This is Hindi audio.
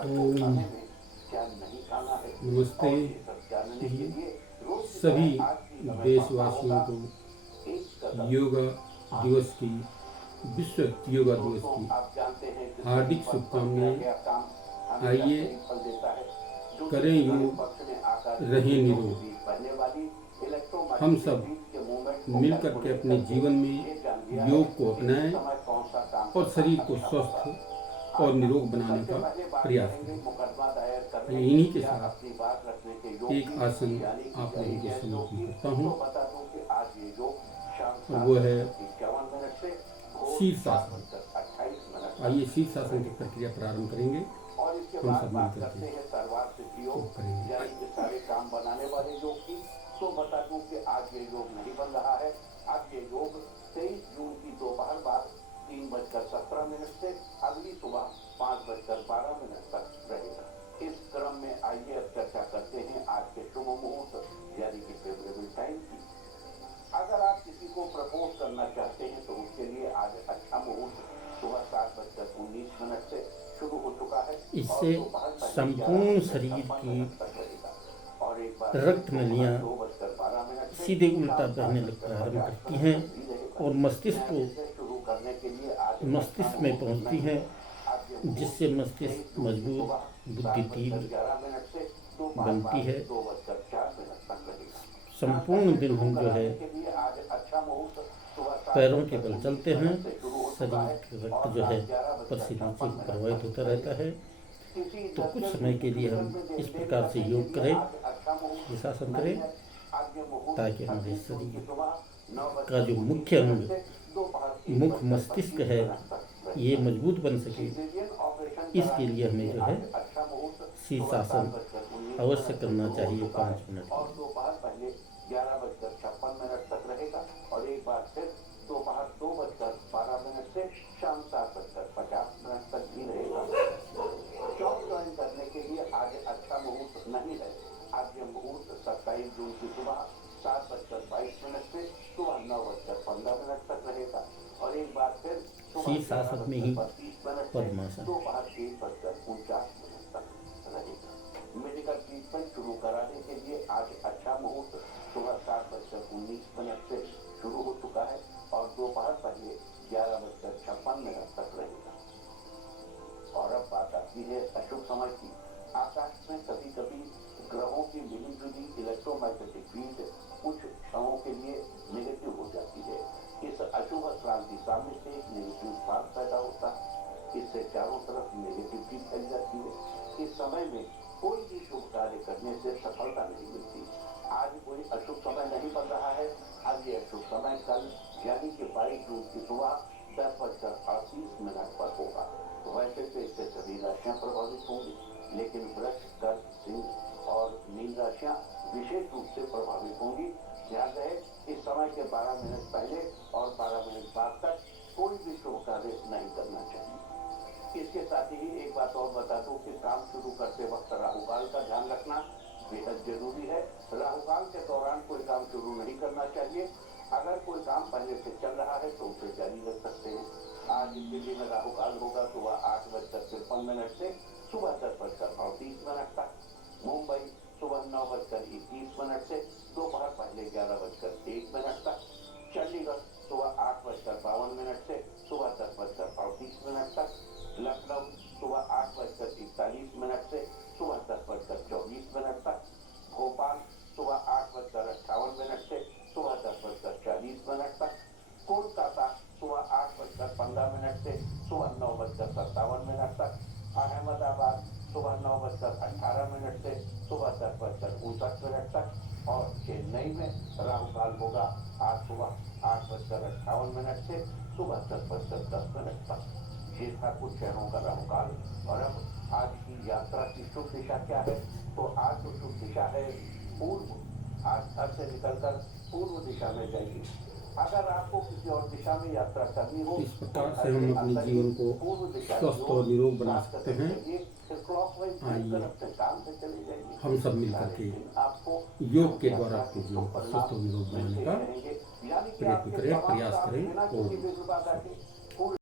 ओम नमस्ते सभी देशवासियों को योगा दिवस की विश्व योगा दिवस की हार्दिक शुभकामनाएं। आइए करें योग, रहें निरोग। हम सब मिलकर के अपने जीवन में योग को अपनाएं और शरीर को स्वस्थ और निरोग बनाने का प्रयास करें। इन्हीं के साथ एक आसन आप लोगों के समर्पण करता हूँ और वो है शीर्षासन। आइए शीर्षासन की प्रक्रिया प्रारंभ करेंगे। हम सब मिलकर के योग करेंगे। सारे काम बनाने वाले योग की तो बता दूं कि आज ये योग नहीं बन रहा है। आज ये योग 23 जून की दोपहर बाद 3:17 से अगली सुबह 5:12 तक रहेगा। इस क्रम में आइए अब चर्चा करते हैं आज के शुभ मुहूर्त यानी कि फेवरेबल टाइम की। अगर आप किसी को प्रपोज करना चाहते हैं तो उसके लिए आज अच्छा मुहूर्त सुबह 7:19 से शुरू हो चुका है। इससे संपूर्ण शरीर की रक्त नलियाँ सीधे उल्टा बहने प्रारंभ करती हैं और मस्तिष्क में पहुंचती हैं, जिससे मस्तिष्क मजबूत, बुद्धि तीव्र बनती है। संपूर्ण दिन हम जो है पैरों के बल चलते हैं। शरीर का रक्त जो है ऊपर से नीचे प्रवाहित होता रहता है। तो कुछ समय के लिए हम इस प्रकार से योग करें, शीर्षासन करें, ताकि हमारे शरीर का जो मुख्य अंग मुख मस्तिष्क है ये मजबूत बन सके। इसके लिए हमें जो है शीर्षासन अवश्य करना चाहिए 5 मिनट। और दोपहर पहले 11:56 तक रहेगा और एक बार फिर दोपहर 2:12 से शाम 7:50 तक भी रहेगा। जॉब ज्वाइन करने के लिए आज अच्छा मुहूर्त नहीं है। आज ये मुहूर्त 27 जून की सुबह 7:22 से सुबह 9:15 तक रहेगा और एक बार फिर शीर्षासन में ही पद्मासन दोपहर 1:49 तक रहेगा। मेडिकल ट्रीटमेंट शुरू कराने के लिए आज अच्छा मुहूर्त सुबह 7:19 से शुरू हो चुका है और दोपहर पहले 11:56 तक रहेगा। और अब बात आती है अशुभ समय की। आकाश में कभी कभी ग्रहों की मिली जुली इलेक्ट्रोमैग्नेटिक फील्ड कुछ क्षणों के लिए नेगेटिव हो जाती है। इस अशुभ क्रांति साम्य से एक नेगेटिव स्पार्क पैदा होता है। इससे चारों तरफ नेगेटिविटी फैल जाती है। इस समय में कोई भी शुभ कार्य करने से सफलता नहीं मिलती। आज कोई अशुभ समय नहीं बन रहा है। आज ये अशुभ समय कल यानी कि 22 जून की सुबह 10:38 पर होगा। वैसे तो इससे सभी राशियां प्रभावित होंगी, लेकिन वृष, कर्क, सिंह और मीन राशियां विशेष रूप से प्रभावित होंगी। ध्यान रहे, इस समय के 12 मिनट पहले और 12 मिनट बाद तक कोई भी शुभ कार्य नहीं करना चाहिए। इसके साथ ही एक बात और बता दूं कि काम शुरू करते वक्त राहुकाल का ध्यान रखना बेहद जरूरी है। राहुकाल के दौरान कोई काम शुरू नहीं करना चाहिए। अगर कोई काम पहले से चल रहा है तो उसे जारी रख सकते हैं। आज दिल्ली में राहुकाल होगा सुबह 8:53 से सुबह 10:38 तक। मुंबई सुबह 9:21 से दोपहर पहले 11:01 तक। चंडीगढ़ सुबह 8:52 से सुबह 10:38 तक। लखनऊ सुबह 8:41 से सुबह 10:24 तक। भोपाल सुबह 8:58 से सुबह 10:40 तक। कोलकाता सुबह 8:15 से सुबह 9:57 तक। अहमदाबाद सुबह 9:18 से सुबह 10:59 तक और चेन्नई में राहुकाल होगा आज सुबह 8:58 से सुबह 10:10 तक। ये था कुछ शहरों का राहुकाल। और अब आज की यात्रा की शुभ दिशा क्या है? तो आज तो शुभ दिशा है पूर्व। आज घर से निकलकर पूर्व दिशा में जाइए। अगर आपको किसी और दिशा में यात्रा करनी हो, इस प्रकार से हम अपने जीवन को स्वस्थ और निरोग बना सकते हैं। आइए हम सब मिलकर के योग के द्वारा अपने जीवन को स्वस्थ और निरोग बनाने का प्रयत्न करें, प्रयास करें और